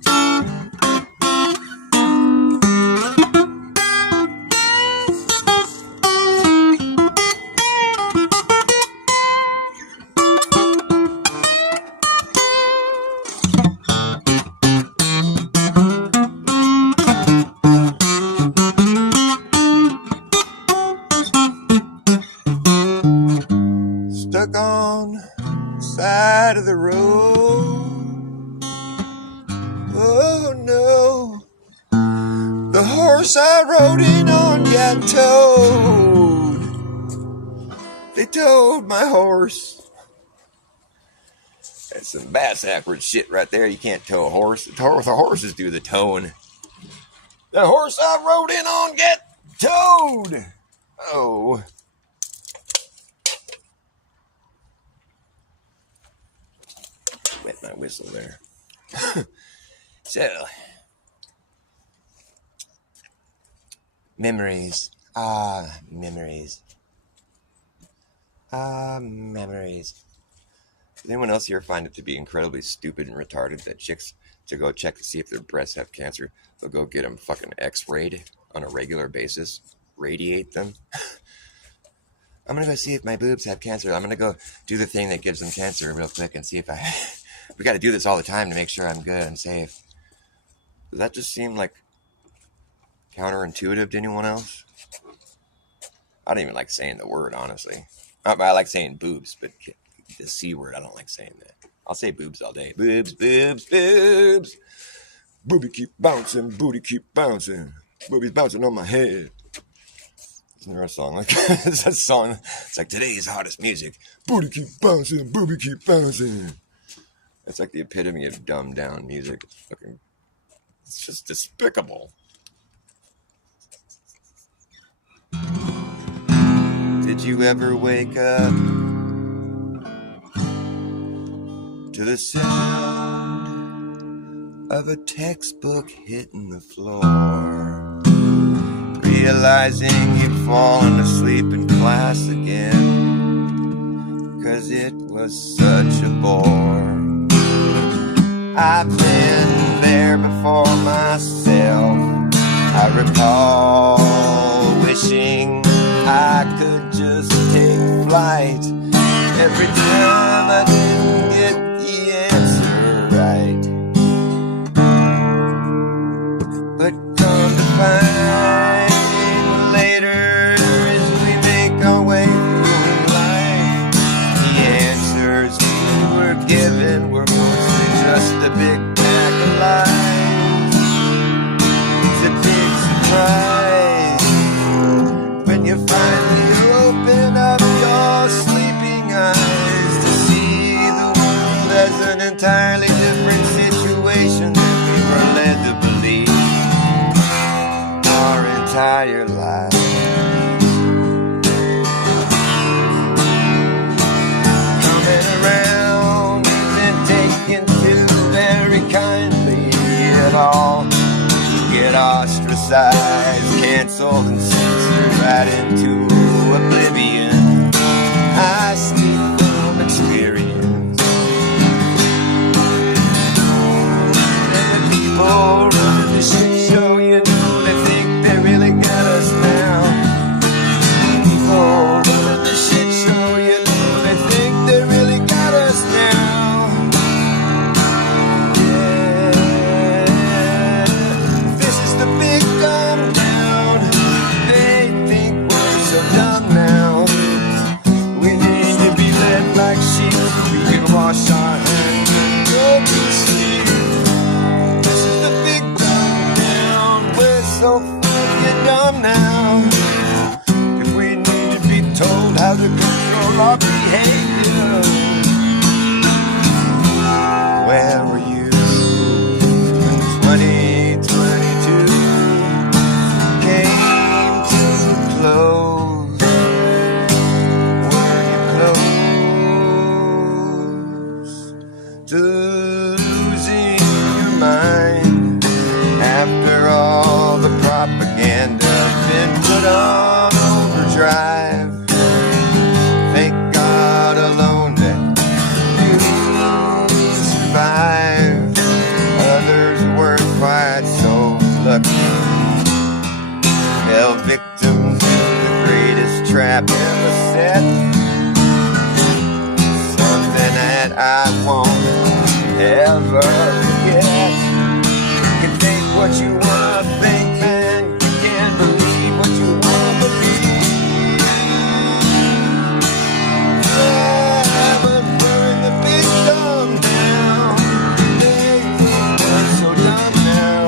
Stuck on the side of the road. Oh no, the horse I rode in on got towed. They towed my horse. That's some bass backwards shit right there. You can't tow a horse. The horses do the towing. The horse I rode in on got towed. Oh. Wet my whistle there. So, memories. Memories. Memories. Does anyone else here find it to be incredibly stupid and retarded that chicks, to go check to see if their breasts have cancer, they'll go get them fucking x-rayed on a regular basis, radiate them? I'm gonna go see if my boobs have cancer. I'm gonna go do the thing that gives them cancer real quick and see if I... We gotta do this all the time to make sure I'm good and safe. Does that just seem like counterintuitive to anyone else? I don't even like saying the word, honestly. I like saying boobs, but the C word, I don't like saying that. I'll say boobs all day. Boobs, boobs, boobs. Booby keep bouncing, booty keep bouncing. Boobies bouncing on my head. Isn't there a song like that? It's a song. It's like today's hottest music. Booty keep bouncing, booby keep bouncing. That's like the epitome of dumbed down music. It's just despicable. Did you ever wake up to the sound of a textbook hitting the floor, realizing you'd fallen asleep in class again, 'cause it was such a bore? I've been there before myself. I recall wishing I could just take flight every time I didn't get the answer right. But come to find later, as we make our way through life, the answers we were given were mostly just a big pack of lies. It's a big surprise when you finally open up your sleeping eyes to see the world as an entirely different situation than we were led to believe our entire lives. Coming around and taken to very kindly at all, get ostracized, canceled, and censored right into oblivion. I speak from experience. And the people running the shit show, you know, they think they really got us now. People running the shit show, you know, they think they really got us now. The big dumb down. They think we're so dumb now. We need to be led like sheep so we can wash our hands and go to sleep. This is the big dumb down. We're so fucking dumb now. If we need to be told how to control our behavior, where were you in 2022? Came to close. Were you close to losing your mind? been put on overdrive. Thank God alone that you survive. Others weren't quite so lucky. Fell victim to the greatest trap ever set. Something that I won't ever forget. You can think what you wanna think, man. You can't believe what you wanna believe. Yeah, but we're in the big dumb down. We're so dumb now.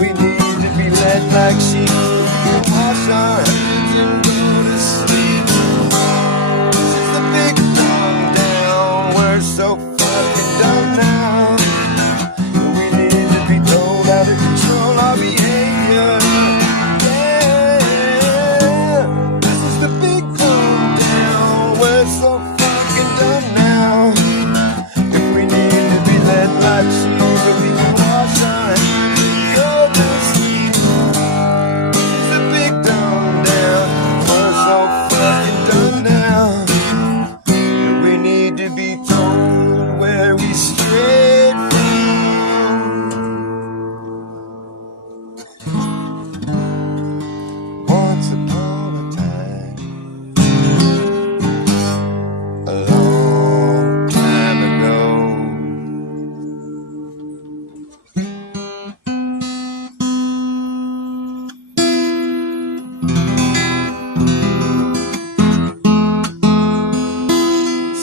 We need to be led like sheep. Wash our hands and go to sleep. This is the big dumb down. We're so fucking dumb now. We need to be told how to control our behavior. Yeah, this is the big dumb down. We're so fucking dumb now. If we need to be led like sheep, we can wash our hands and go to sleep. This is the big dumb down. We're so fucking dumb now. We need to be told where we strayed from. Once upon a time, a long time ago.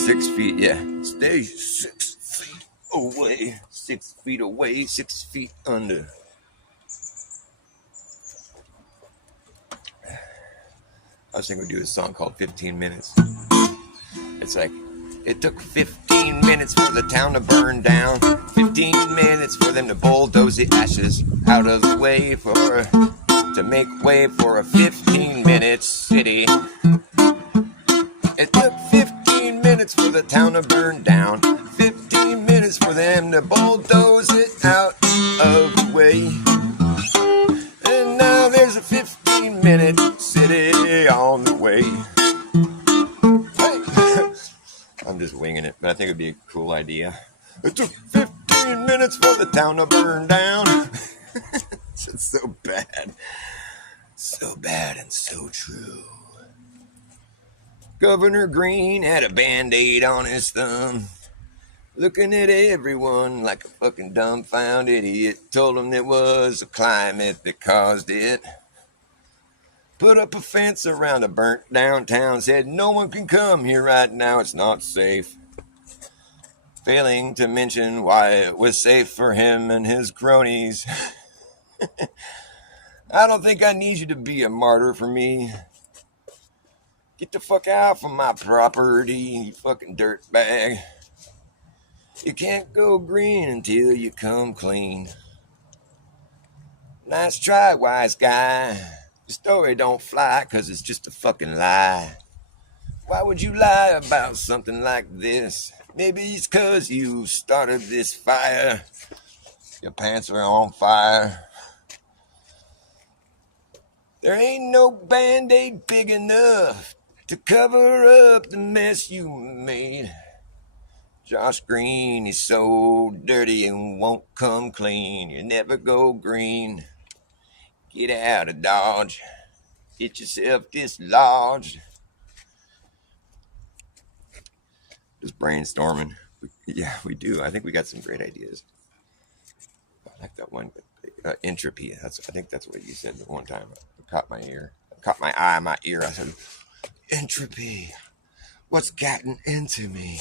6 feet, yeah. Stay 6 feet away. 6 feet away, 6 feet under. I was thinking we'd do a song called 15 Minutes. It's like, it took 15 minutes for the town to burn down. 15 minutes for them to bulldoze the ashes out of the way to make way for a 15-minute city. It took 15 minutes for the town to burn down. 15 minutes for them to bulldoze it out of the way. And now there's a 15-minute city on the way. Hey. I'm just winging it, but I think it'd be a cool idea. It took 15 minutes for the town to burn down. It's so bad. So bad and so true. Governor Green had a Band-Aid on his thumb, looking at everyone like a fucking dumbfounded idiot. Told him it was the climate that caused it. Put up a fence around a burnt down town, said no one can come here right now, it's not safe. Failing to mention why it was safe for him and his cronies. I don't think I need you to be a martyr for me. Get the fuck out from my property, you fucking dirtbag. You can't go green until you come clean. Nice try, wise guy. The story don't fly, 'cause it's just a fucking lie. Why would you lie about something like this? Maybe it's 'cause you started this fire. Your pants are on fire. There ain't no Band-Aid big enough to cover up the mess you made. Josh Green is so dirty and won't come clean. You never go green. Get out of Dodge. Get yourself dislodged. Just brainstorming. Yeah, we do. I think we got some great ideas. I like that one. Entropy. I think that's what you said one time. It caught my ear. It caught my eye, my ear. I said, entropy. What's gotten into me?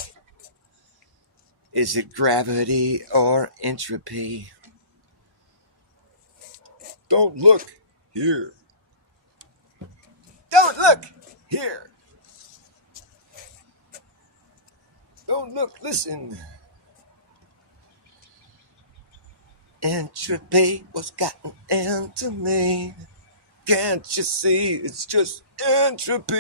Is it gravity or entropy? Don't look here. Don't look here. Don't look, listen. Entropy, what's gotten into me? Can't you see it's just entropy?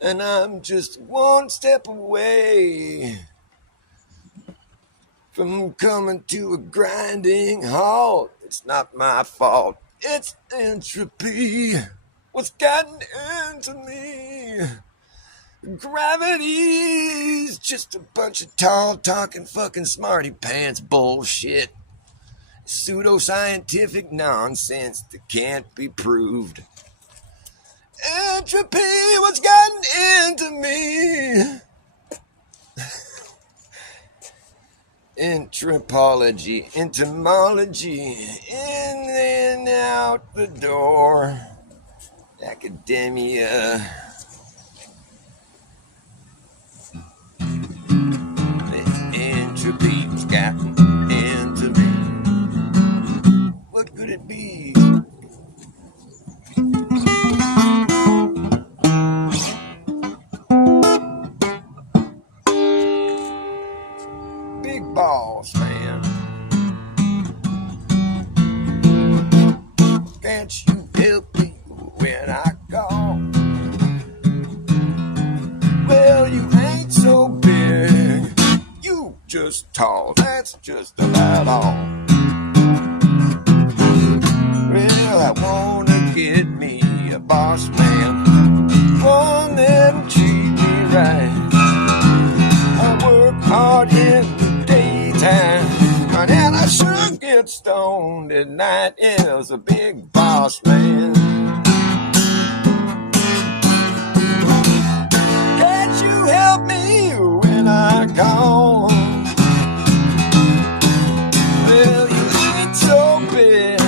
And I'm just one step away from coming to a grinding halt. It's not my fault. It's entropy. What's gotten into me? Gravity's just a bunch of tall talking fucking smarty pants bullshit. Pseudoscientific nonsense that can't be proved. Entropy, what's gotten into me? Anthropology, entomology, in and out the door. Academia. Entropy's gotten into me. What could it be? Big Boss Man. Can't you help me when I call? Well, you ain't so big, you just tall, that's just about all. Well, I wanna get me a boss man, one that'll treat me right. I work hard in the daytime, and I sure get stoned at night. Yeah, it's a big boss man. Can't you help me when I call? Well, you ain't so big,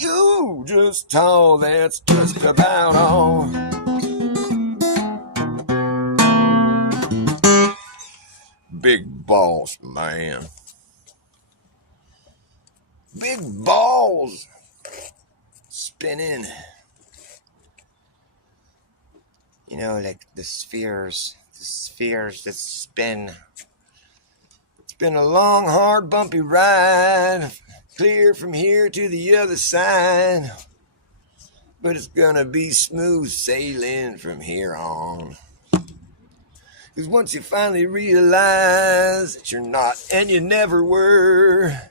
you just tall, that's just about all. Big Boss Man. Big balls spinning. You know, like the spheres that spin. It's been a long, hard, bumpy ride, clear from here to the other side. But it's gonna be smooth sailing from here on. Because once you finally realize that you're not, and you never were,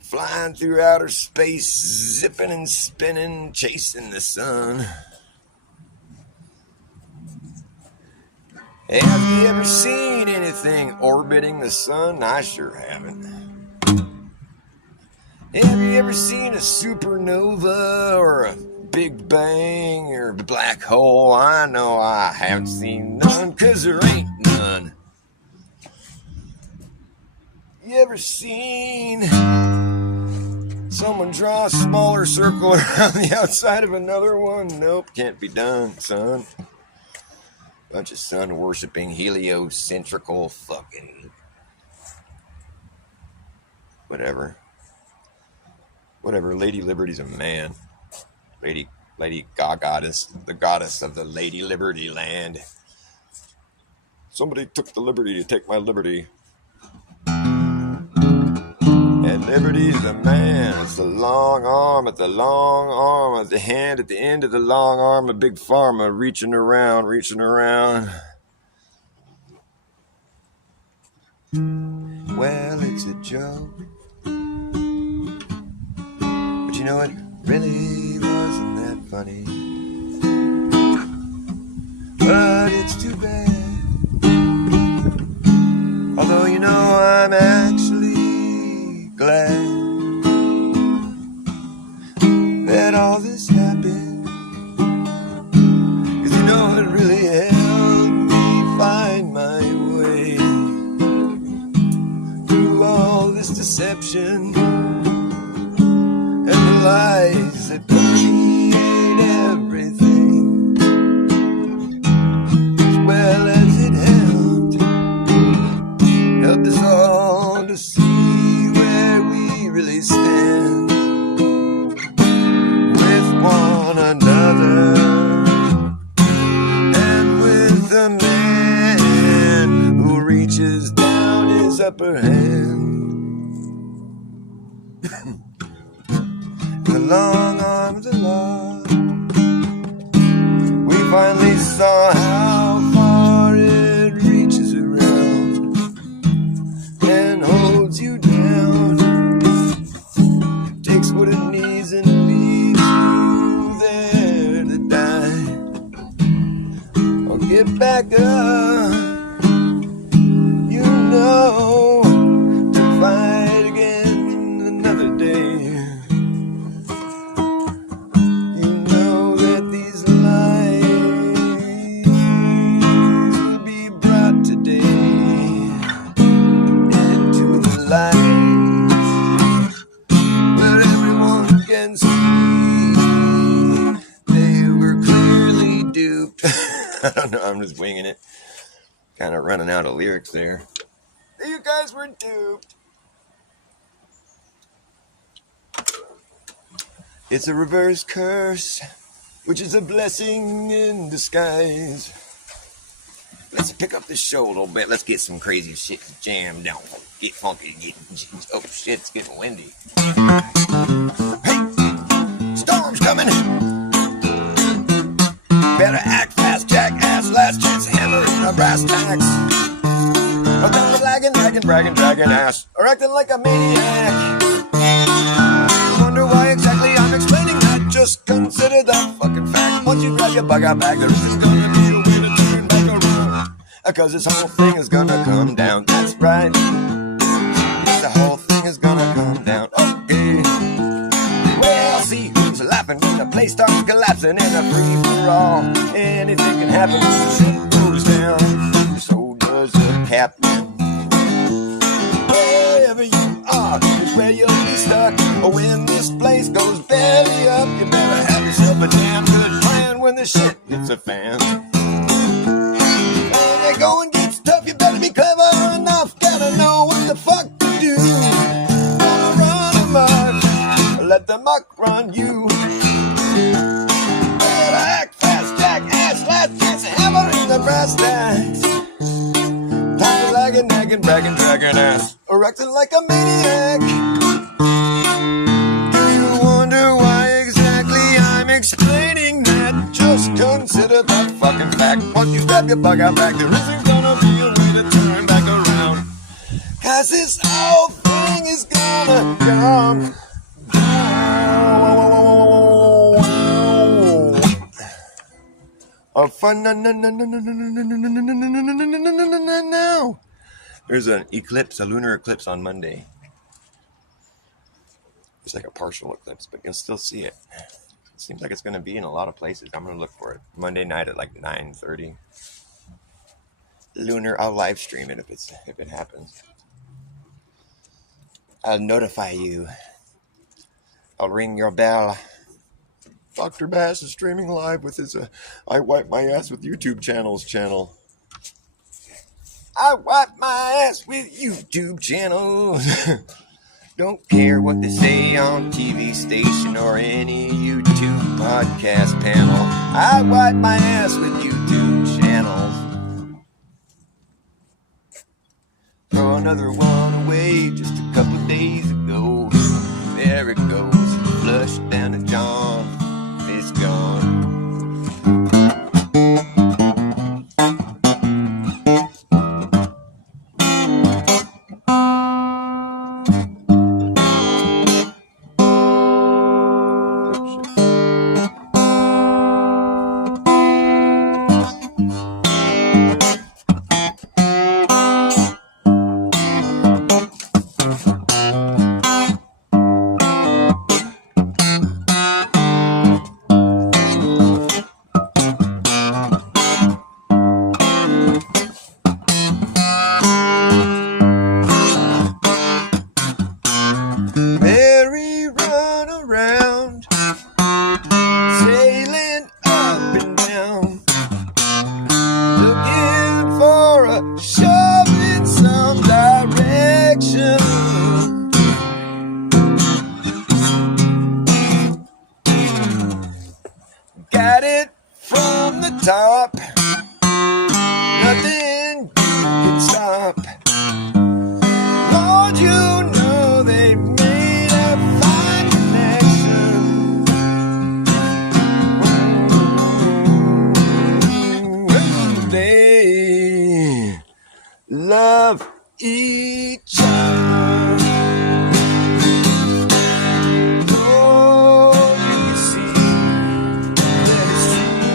flying through outer space, zipping and spinning, chasing the sun. Have you ever seen anything orbiting the sun? I sure haven't. Have you ever seen a supernova or a Big Bang or a black hole? I know I haven't seen none, 'cause there ain't none. You ever seen someone draw a smaller circle around the outside of another one? Nope, can't be done, son. Bunch of sun-worshipping, heliocentrical fucking whatever. Lady Liberty's a man. Lady Goddess, the goddess of the Lady Liberty land. Somebody took the liberty to take my liberty. And liberty's a man. It's the long arm at the hand at the end of the long arm of Big Pharma, reaching around. Well, it's a joke. But you know what? Really wasn't that funny. But it's too bad. Although, you know, I'm actually glad that all this happened. 'Cause you know, it really helped me find my way through all this deception and the lies that permeate everything, as well as it helped us all to see where we really stand with one another and with the man who reaches down his upper hand. The long arm of the law, we finally saw how far it reaches around and holds you down back up, you know, to fight again another day. You know that these lies will be brought today into the light, where everyone can see they were clearly duped. I don't know, I'm just winging it. Kind of running out of lyrics there. You guys were duped. It's a reverse curse, which is a blessing in disguise. Let's pick up the show a little bit. Let's get some crazy shit jammed down. Get funky. Oh shit, it's getting windy. Hey, storm's coming. Better act fast, jackass. Last chance hammer in a brass tacks. I'm done with lagging, bragging ass. Or acting like a maniac. Wonder why exactly I'm explaining that. Just consider that fucking fact. Once you grab your bug out bag, there isn't gonna be a way to turn back around. Cause this whole thing is gonna come down. That's right. The whole thing is gonna come down. Okay. Well, see who's laughing when the place starts collapsing in a free-for-all. Anything can happen when the shit goes down. So does the captain. Wherever you are is where you'll be stuck. Or when this place goes belly up, you better have yourself a damn good plan when the shit hits a fan. When it going gets tough, you better be clever enough. Gotta know what the fuck to do. Gotta run amok, let the muck run you. Better act fast, jackass. Last chance hammer in the brass tacks. Time for lagging, nagging, bragging ass. Or acting like a maniac. Do you wonder why exactly I'm explaining that? Just consider that fucking fact. Once you grab your bug out back, there isn't gonna be a way to turn back around. Cause this whole thing is gonna come down. Fun now. There's an eclipse, a lunar eclipse on Monday. It's like a partial eclipse, but you'll still see it. It seems like it's going to be in a lot of places. I'm going to look for it Monday night at like 9:30. Lunar, I'll live stream it if it happens. I'll notify you. I'll ring your bell. Dr. Bass is streaming live with his I Wipe My Ass with YouTube channel. I wipe my ass with YouTube channel. Don't care what they say on TV station or any YouTube podcast panel. I wipe my ass with YouTube channels. Throw another one away just a couple of days ago. There it goes. Flush down to John. It's gone. Got it from the top. Nothing you can stop. Lord, you know they made a fine connection. They love each other. Oh, you see that it's true.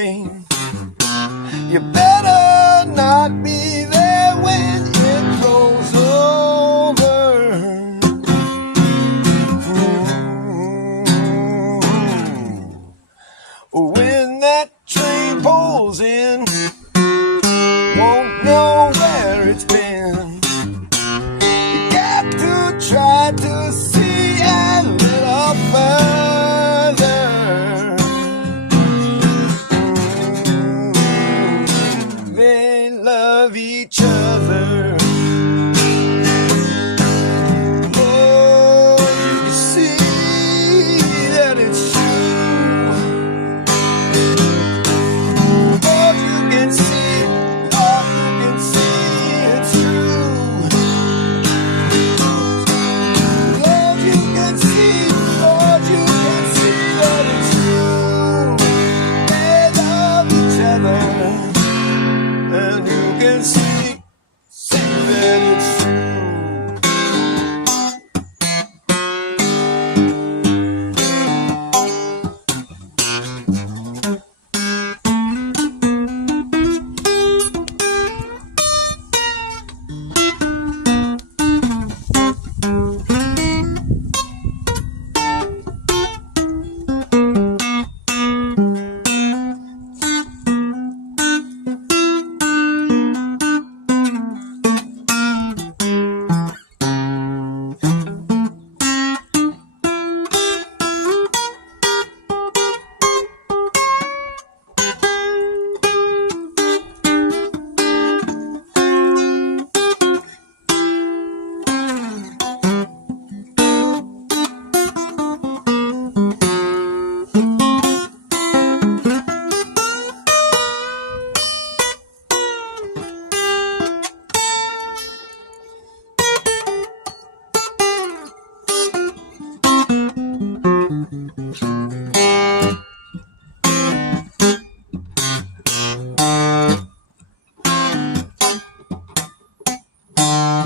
train. You better not be there when it rolls over. When that train pulls in, won't know where it's been. You got to try to see a little further. They love each other. Oh, you can see that it's true. Oh, you can see, oh, you can see it's true. Oh, you can see, oh, you can see that it's true. They love each other. And you can see that it's true.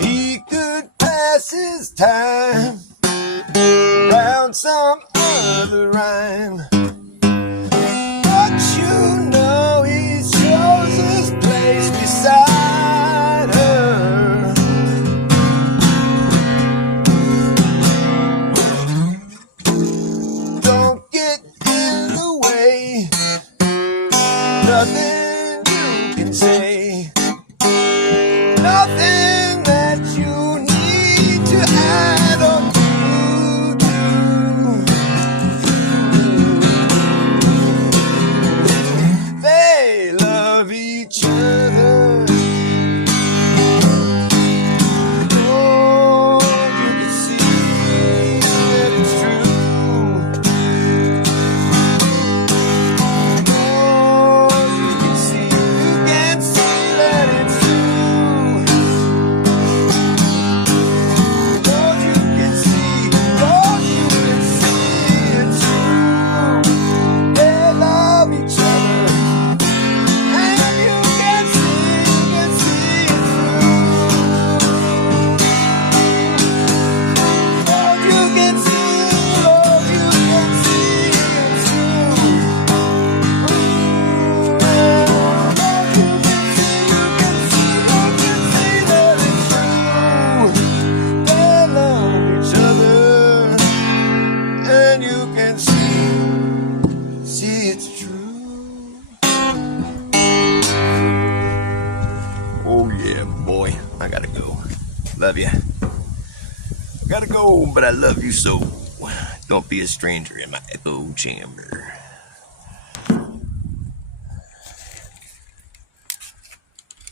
He could pass his time around some other rhyme, but you know he chose his place beside her. Don't get in the way, nothing you can say, nothing that you need to add or to do. They love each other. Oh, you can see that it's true. Oh, you can see that it's true. Oh, you can see it's true. They love each other. And you can see it's true. Oh, you can see it's true. Oh yeah, boy, I gotta go. Love ya. Gotta go, but I love you so. Don't be a stranger in my echo chamber.